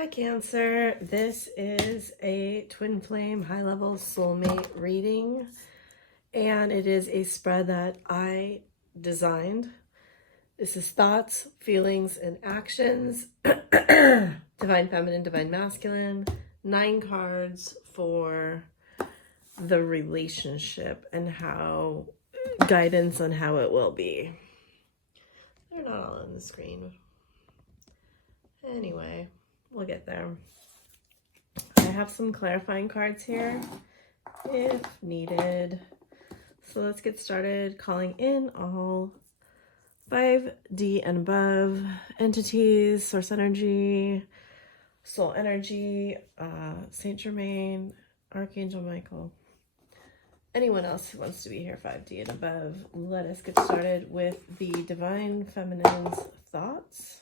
Hi Cancer, this is a twin flame high level soulmate reading, and it is a spread that I designed. This is thoughts, feelings, and actions. Divine feminine, divine masculine. 9 cards for the relationship and how guidance on how it will be. They're not all on the screen. Anyway, we'll get there. I have some clarifying cards here if needed. So let's get started calling in all 5D and above entities, source energy, soul energy, Saint Germain, Archangel Michael. Anyone else who wants to be here 5D and above, let us get started with the divine feminine's thoughts.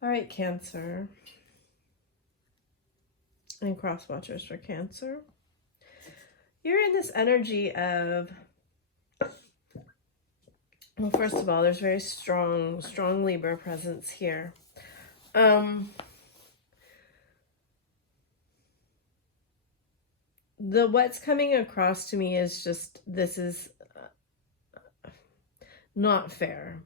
All right, Cancer. And cross watchers for Cancer. You're in this energy of, well, first of all, there's very strong Libra presence here. What's coming across to me is just, this is not fair.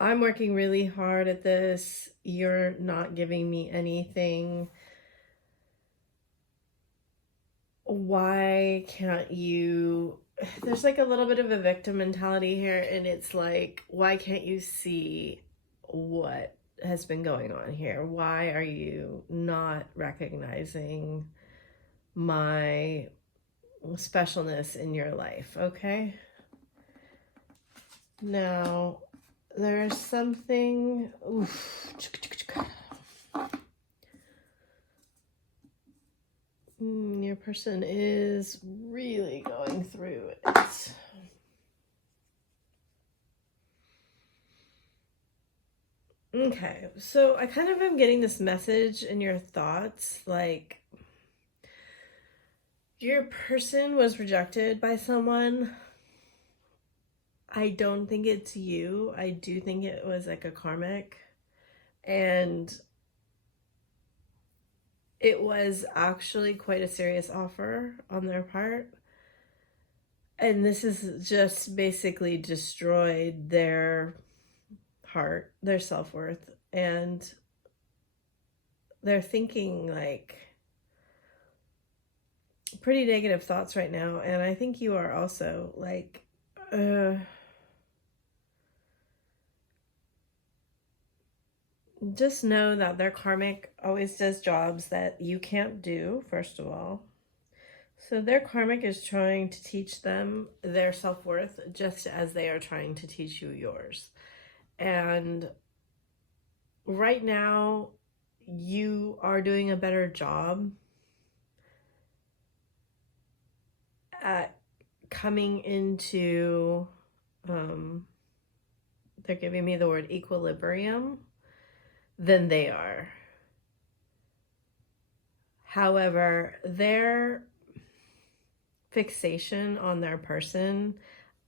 I'm working really hard at this. You're not giving me anything. Why can't you? There's like a little bit of a victim mentality here, and it's like, why can't you see what has been going on here? Why are you not recognizing my specialness in your life? Okay. Now, there's something, your person is really going through it. Okay, so I kind of am getting this message in your thoughts, like your person was rejected by someone. I don't think it's you. I do think it was like a karmic, and it was actually quite a serious offer on their part. And this has just basically destroyed their heart, their self-worth, and they're thinking like pretty negative thoughts right now. And I think you are also like, just know that their karmic always does jobs that you can't do, first of all. So their karmic is trying to teach them their self-worth just as they are trying to teach you yours. And right now, you are doing a better job at coming into, they're giving me the word equilibrium, than they are. However, their fixation on their person,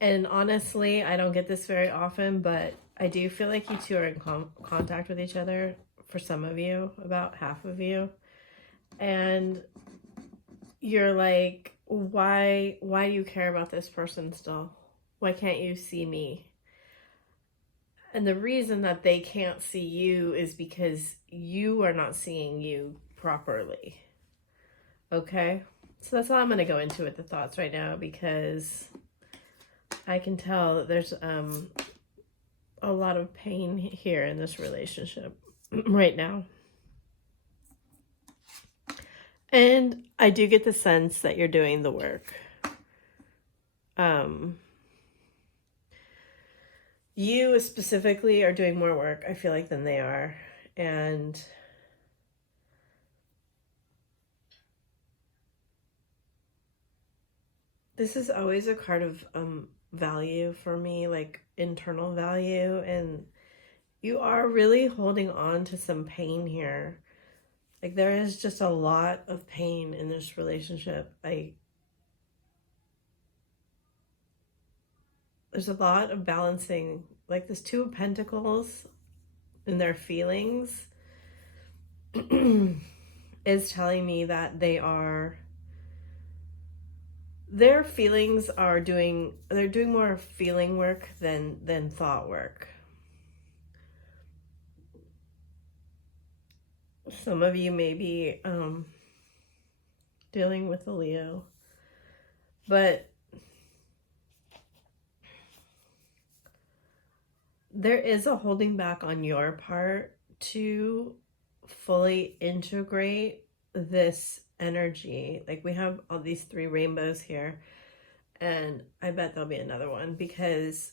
and honestly, I don't get this very often, but I do feel like you two are in contact with each other, for some of you, about half of you, and you're like, why do you care about this person still? Why can't you see me? And the reason that they can't see you is because you are not seeing you properly. Okay? So that's all I'm going to go into with the thoughts right now, because I can tell that there's a lot of pain here in this relationship right now. And I do get the sense that you're doing the work. You specifically are doing more work, I feel like, than they are. And this is always a card of value for me, like internal value. And you are really holding on to some pain here. Like, there is just a lot of pain in this relationship. There's a lot of balancing like this Two of Pentacles in their feelings is telling me that their feelings are they're doing more feeling work than thought work. Some of you may be dealing with a Leo, but there is a holding back on your part to fully integrate this energy. Like, we have all these 3 rainbows here, and I bet there'll be another one, because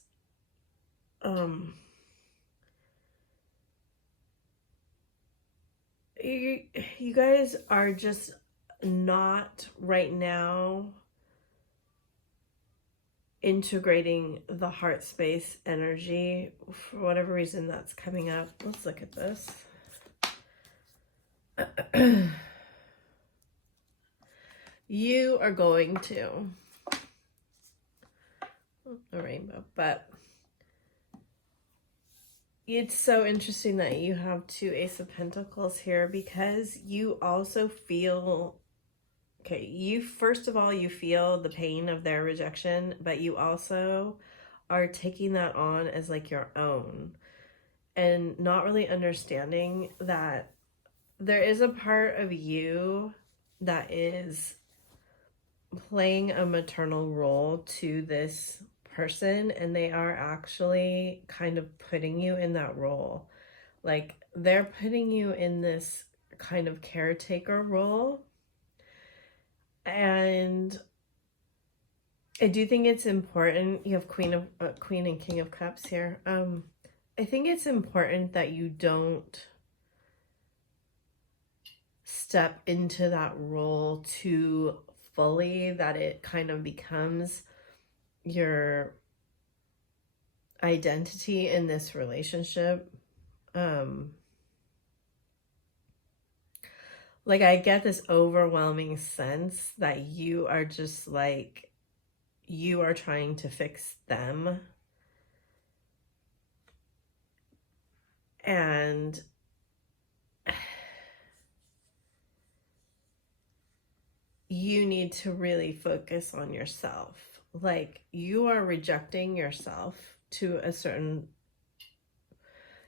you guys are just not right now integrating the heart space energy. For whatever reason that's coming up. Let's look at this. You are going to a rainbow, but it's so interesting that you have 2 Ace of Pentacles here, because you also feel, okay, you first of all, you feel the pain of their rejection, but you also are taking that on as like your own, and not really understanding that there is a part of you that is playing a maternal role to this person, and they are actually kind of putting you in that role. Like, they're putting you in this kind of caretaker role. And I do think it's important. You have Queen and King of Cups here. I think it's important that you don't step into that role too fully, that it kind of becomes your identity in this relationship. Like, I get this overwhelming sense that you are just like, you are trying to fix them, and you need to really focus on yourself. Like, you are rejecting yourself to a certain,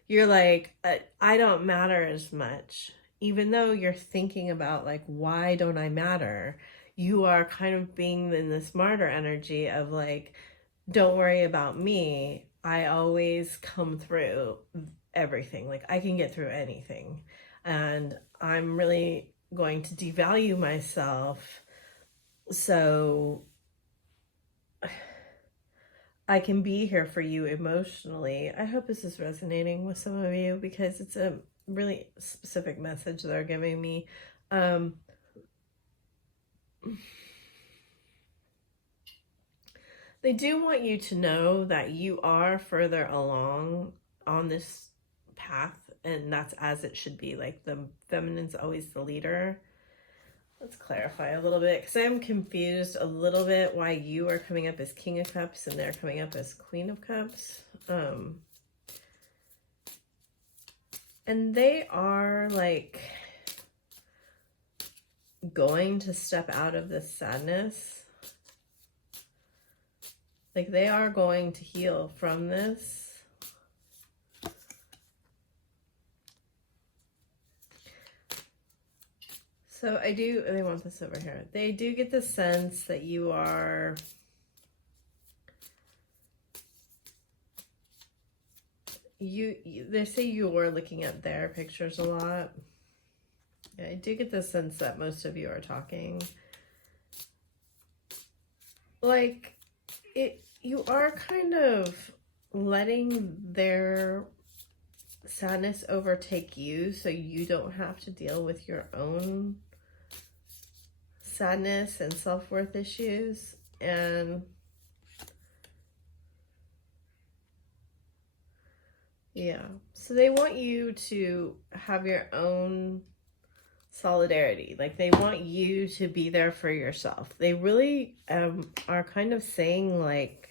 you're like, I don't matter as much, even though you're thinking about like, why don't I matter? You are kind of being in this martyr energy of like, don't worry about me, I always come through everything, like I can get through anything, and I'm really going to devalue myself so I can be here for you emotionally. I hope this is resonating with some of you, because it's a really specific message they're giving me. They do want you to know that you are further along on this path, and that's as it should be. Like, the feminine's always the leader. Let's clarify a little bit, because I'm confused a little bit why you are coming up as King of Cups and they're coming up as Queen of Cups. And they are like going to step out of this sadness. Like, they are going to heal from this. So they want this over here. They do get the sense that you are, they say you were looking at their pictures a lot. Yeah, I do get the sense that most of you are talking. Like, you are kind of letting their sadness overtake you, so you don't have to deal with your own sadness and self-worth issues. And yeah, so they want you to have your own solidarity. Like, they want you to be there for yourself. They really are kind of saying like,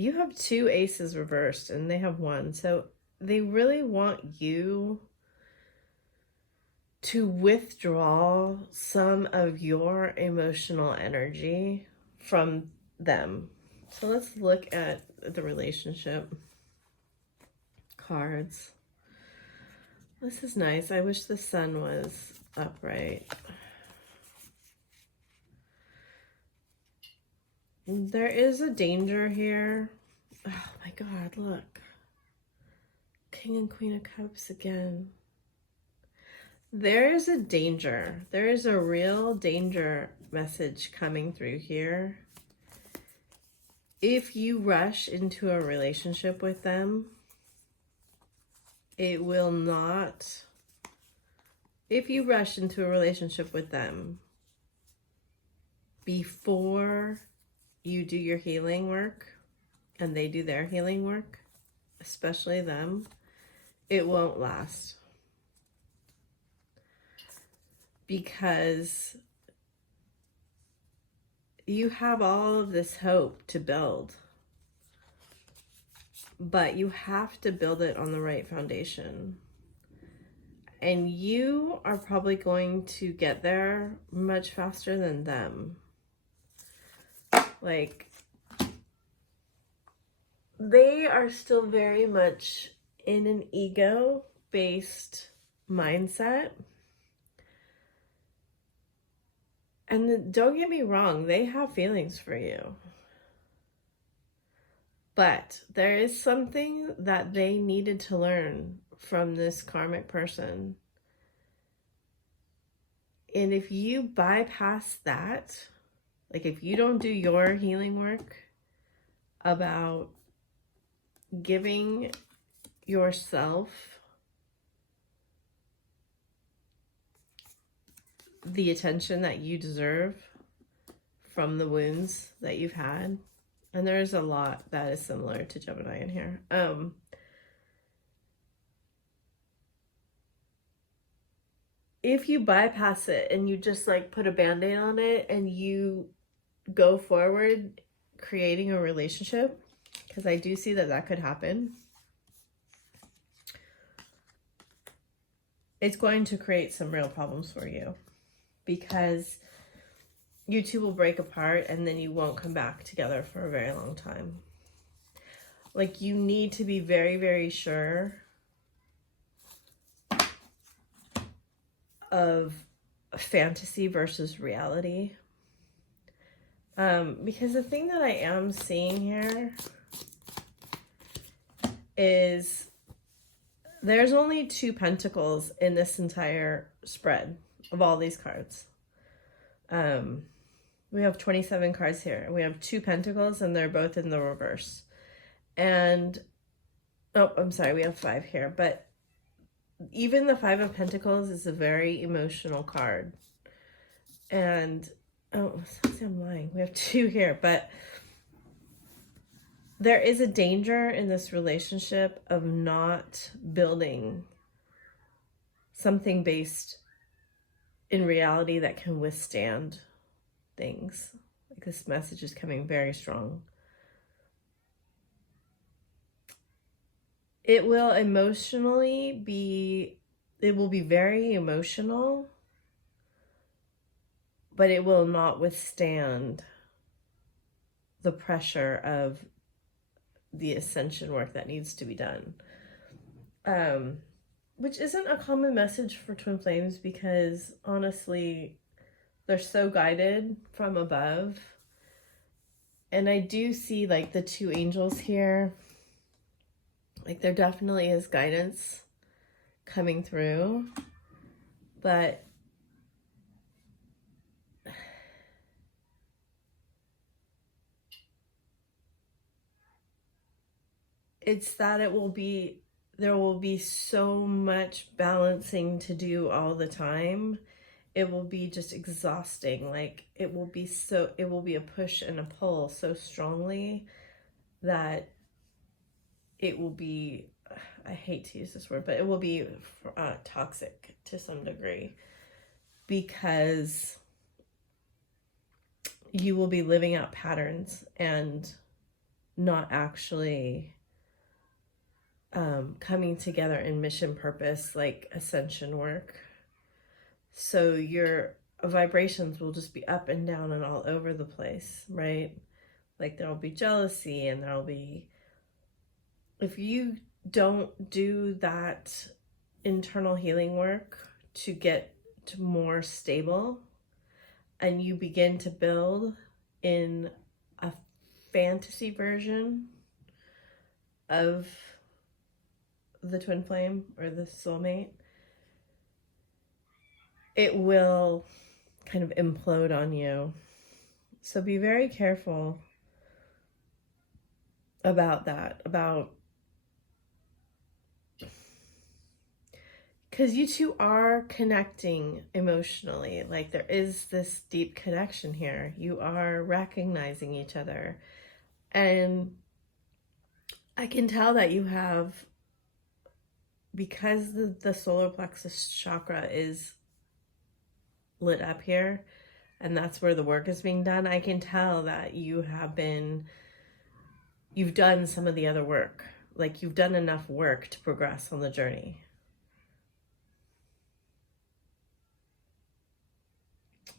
you have 2 aces reversed and they have 1. So they really want you to withdraw some of your emotional energy from them. So let's look at the relationship cards. This is nice. I wish the sun was upright. There is a danger here. Oh my God, look. King and Queen of Cups again. There is a danger. There is a real danger message coming through here. If you rush into a relationship with them, it will not. If you rush into a relationship with them before you do your healing work and they do their healing work, especially them, it won't last. Because you have all of this hope to build, but you have to build it on the right foundation. And you are probably going to get there much faster than them. Like, they are still very much in an ego-based mindset. And don't get me wrong, they have feelings for you. But there is something that they needed to learn from this karmic person. And if you bypass that, like if you don't do your healing work about giving yourself the attention that you deserve from the wounds that you've had, and there's a lot that is similar to Gemini in here. If you bypass it and you just like put a band-aid on it and you go forward creating a relationship, because I do see that that could happen, it's going to create some real problems for you, because you two will break apart and then you won't come back together for a very long time. Like, you need to be very, very sure of fantasy versus reality. Because the thing that I am seeing here is there's only 2 pentacles in this entire spread of all these cards. We have 27 cards here. We have 2 pentacles and they're both in the reverse. And, oh, I'm sorry, we have 5 here. But even the 5 of Pentacles is a very emotional card. And, oh, I'm lying. We have 2 here. But there is a danger in this relationship of not building something based in reality that can withstand things. Like, this message is coming very strong. It will emotionally be, it will be very emotional, but it will not withstand the pressure of the ascension work that needs to be done. Which isn't a common message for twin flames, because honestly, they're so guided from above. And I do see like the 2 angels here. Like, there definitely is guidance coming through, but it's that there will be so much balancing to do all the time. It will be just exhausting. Like, it will be a push and a pull so strongly that it will be, I hate to use this word, but it will be toxic to some degree, because you will be living out patterns and not actually coming together in mission purpose, like ascension work. So your vibrations will just be up and down and all over the place, right? Like there'll be jealousy, and there'll be, if you don't do that internal healing work to get to more stable, and you begin to build in a fantasy version of the twin flame or the soulmate, it will kind of implode on you. So be very careful about that, because you two are connecting emotionally. Like there is this deep connection here. You are recognizing each other. And I can tell that you have, because the solar plexus chakra is lit up here, and that's where the work is being done, I can tell that you've done some of the other work. Like you've done enough work to progress on the journey.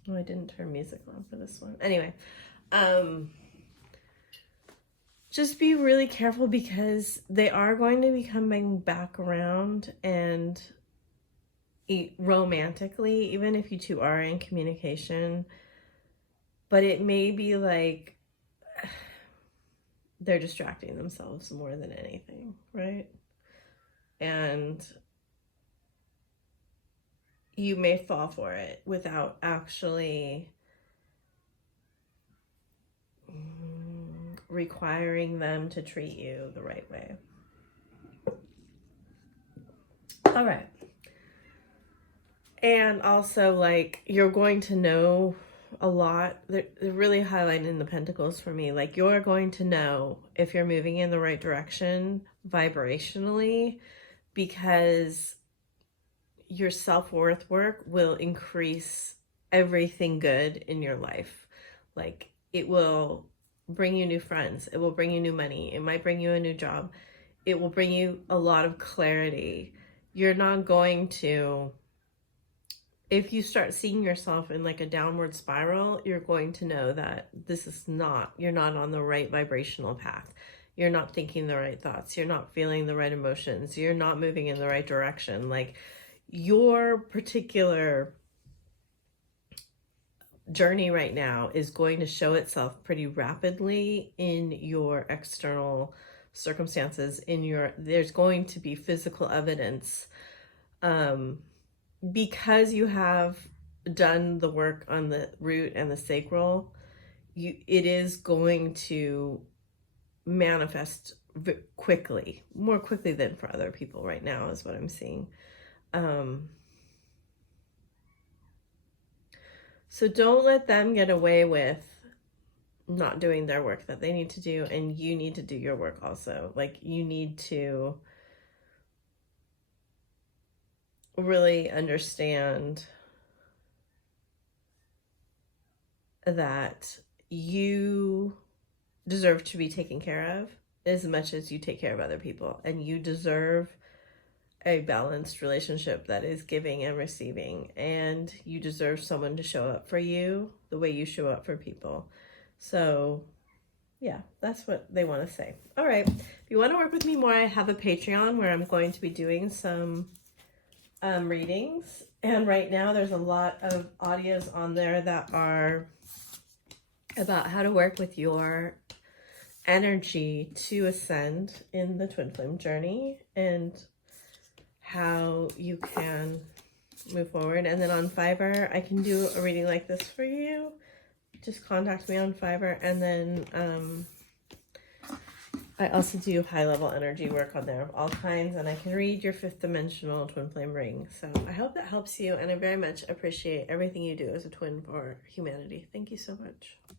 Oh, I didn't turn music on for this one. Anyway, just be really careful, because they are going to be coming back around, and romantically, even if you two are in communication, but it may be like they're distracting themselves more than anything, right? And you may fall for it without actually requiring them to treat you the right way. All right. And also, like, you're going to know a lot. They're really highlighting the pentacles for me. Like, you're going to know if you're moving in the right direction vibrationally, because your self-worth work will increase everything good in your life. Like, it will bring you new friends. It will bring you new money. It might bring you a new job. It will bring you a lot of clarity. You're not going to, if you start seeing yourself in like a downward spiral, you're going to know that you're not on the right vibrational path. You're not thinking the right thoughts. You're not feeling the right emotions. You're not moving in the right direction. Like, your particular journey right now is going to show itself pretty rapidly in your external circumstances. There's going to be physical evidence, because you have done the work on the root and the sacral. It is going to manifest quickly, more quickly than for other people right now, is what I'm seeing. So don't let them get away with not doing their work that they need to do, and you need to do your work also. Like, you need to really understand that you deserve to be taken care of as much as you take care of other people, and you deserve a balanced relationship that is giving and receiving, and you deserve someone to show up for you the way you show up for people. So yeah, that's what they want to say. All right, if you want to work with me more, I have a Patreon where I'm going to be doing some readings, and right now there's a lot of audios on there that are about how to work with your energy to ascend in the twin flame journey, and how you can move forward. And then on Fiverr, I can do a reading like this for you. Just contact me on Fiverr. And then I also do high-level energy work on there of all kinds, and I can read your 5th dimensional twin flame ring. So I hope that helps you, and I very much appreciate everything you do as a twin for humanity. Thank you so much.